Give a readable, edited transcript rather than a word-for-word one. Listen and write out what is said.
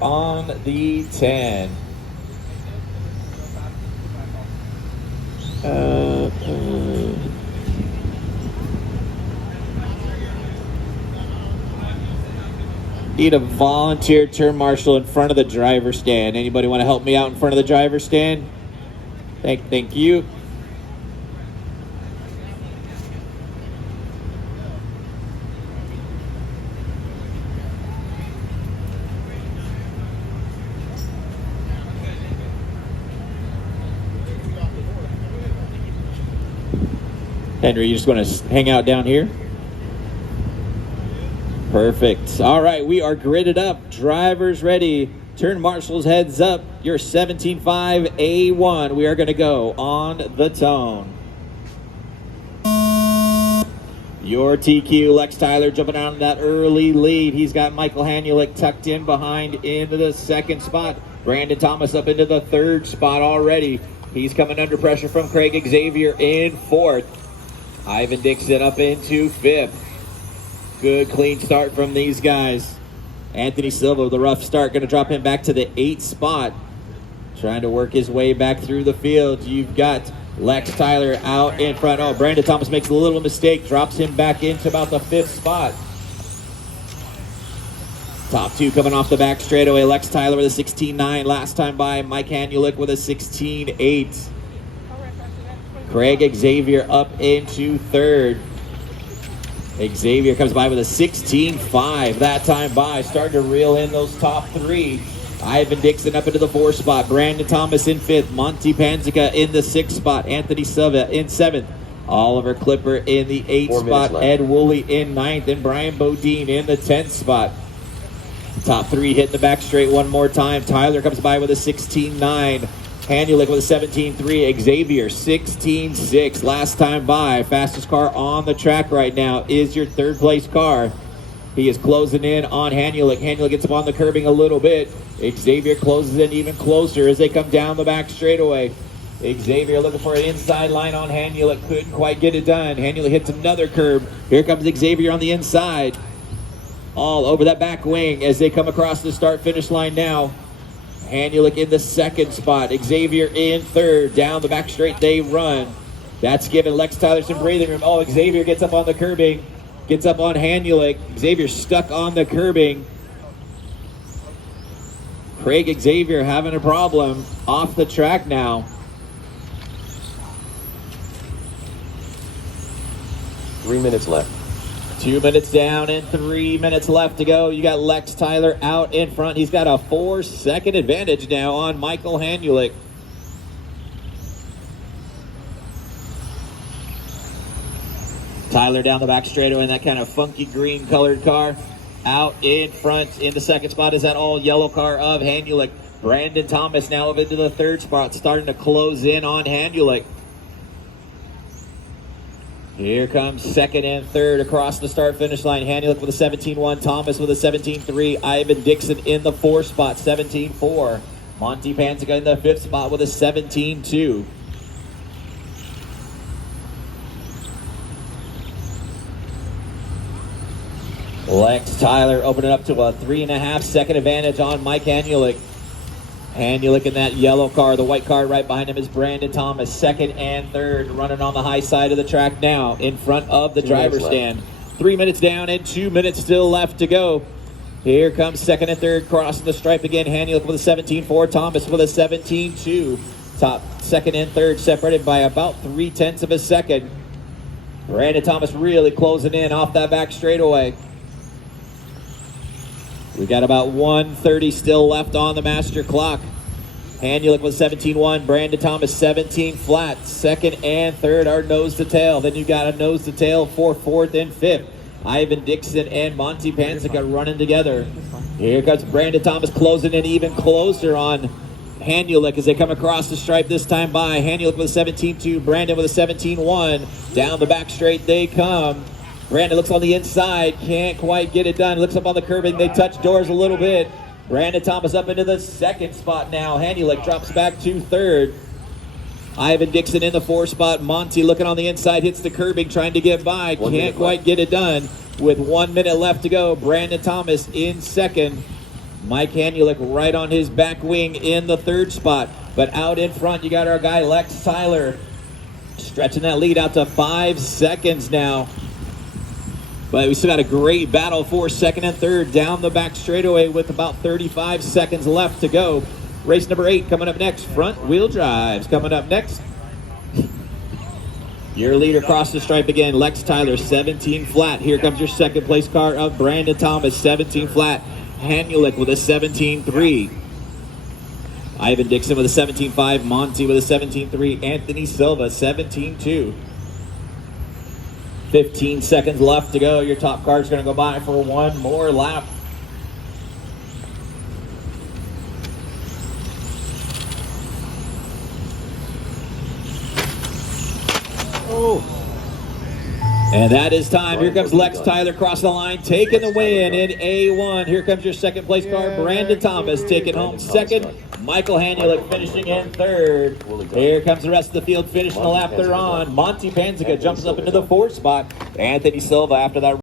on the 10. Need a volunteer turn marshal in front of the driver's stand. Anybody want to help me out in front of the driver's stand? Thank you. Henry, you just want to hang out down here? Perfect. All right, we are gridded up. Drivers ready. Turn marshals heads up. Your 17.5 A1. We are going to go on the tone. Your TQ, Lex Tyler jumping out in that early lead. He's got Michael Hanulik tucked in behind into the second spot. Brandon Thomas up into the third spot already. He's coming under pressure from Craig Xavier in fourth. Ivan Dixon up into fifth. Good clean start from these guys. Anthony Silva with a rough start, going to drop him back to the 8th spot. Trying to work his way back through the field. You've got Lex Tyler out in front. Oh, Brandon Thomas makes a little mistake, drops him back into about the 5th spot. Top two coming off the back straightaway. Lex Tyler with a 16.9 last time by. Mike Hanulik with a 16.8. Craig Xavier up into third. Xavier comes by with a 16.5 that time by. Starting to reel in those top three. Ivan Dixon up into the 4th spot. Brandon Thomas in 5th. Monty Panzica in the 6th spot. Anthony Silva in 7th. Oliver Clipper in the 8th spot. Ed Woolley in 9th. And Brian Bodine in the 10th spot. Top three hitting the back straight one more time. Tyler comes by with a 16.9. Hanulik with a 17.3. Xavier 16.6 last time by. Fastest car on the track right now is your 3rd place car. He is closing in on Hanulik. Hanulik gets up on the curbing a little bit. Xavier closes in even closer as they come down the back straightaway. Xavier looking for an inside line on Hanulik. Couldn't quite get it done. Hanulik hits another curb. Here comes Xavier on the inside. All over that back wing as they come across the start-finish line now. Hanulik in the 2nd spot. Xavier in 3rd. Down the back straight they run. That's giving Lex Tyler some breathing room. Oh, Xavier gets up on the curbing. Gets up on Hanulik. Xavier stuck on the curbing. Craig Xavier having a problem off the track now. 3 minutes left. 2 minutes down and 3 minutes left to go. You got Lex Tyler out in front. He's got a 4-second advantage now on Michael Hanulik. Tyler down the back straightaway in that kind of funky green colored car. Out in front in the 2nd spot is that all yellow car of Hanulik. Brandon Thomas now up into the 3rd spot, starting to close in on Hanulik. Here comes 2nd and 3rd across the start-finish line. Hanulik with a 17.1. Thomas with a 17.3. Ivan Dixon in the 4th spot, 17.4. Monty Panzica in the 5th spot with a 17.2. Lex Tyler opening up to a 3.5-second advantage on Mike Hanulik. Hanulik in that yellow car. The white car right behind him is Brandon Thomas. 2nd and 3rd running on the high side of the track now in front of the driver's stand. 3 minutes down and 2 minutes still left to go. Here comes 2nd and 3rd crossing the stripe again. Hanulik with a 17.4. Thomas with a 17.2. Top 2nd and 3rd separated by about 0.3 of a second. Brandon Thomas really closing in off that back straightaway. We got about 1:30 still left on the master clock. Hanulik with 17.1. Brandon Thomas 17 flat. 2nd and 3rd are nose to tail. Then you got a nose to tail for 4th and 5th. Ivan Dixon and Monty Panzica running together. Here comes Brandon Thomas closing in even closer on Hanulik as they come across the stripe this time by. Hanulik with a 17.2. Brandon with a 17.1. Down the back straight they come. Brandon looks on the inside, can't quite get it done. Looks up on the curbing, they touch doors a little bit. Brandon Thomas up into the 2nd spot now. Hanulik drops back to 3rd. Ivan Dixon in the 4th spot. Monty looking on the inside, hits the curbing, trying to get by. Can't quite get it done. With 1 minute left to go, Brandon Thomas in 2nd. Mike Hanulik right on his back wing in the third spot. But out in front, you got our guy Lex Tyler stretching that lead out to 5 seconds now. But we still got a great battle for second and third down the back straightaway with about 35 seconds left to go. Race number 8 coming up next. Front wheel drives coming up next. Your leader across the stripe again, Lex Tyler, 17 flat. Here comes your second place car of Brandon Thomas, 17 flat. Hanulik with a 17.3. Ivan Dixon with a 17.5. Monty with a 17.3. Anthony Silva, 17.2. 15 seconds left to go. Your top car's going to go by for one more lap. And that is time. Here comes Lex Tyler across the line, taking the win in A1. Here comes your second place car, Brandon Thomas, taking home second. Michael Hanulik finishing in third. Here comes the rest of the field finishing the lap they're on. Monty Panzica jumps up into the fourth spot. Anthony Silva after that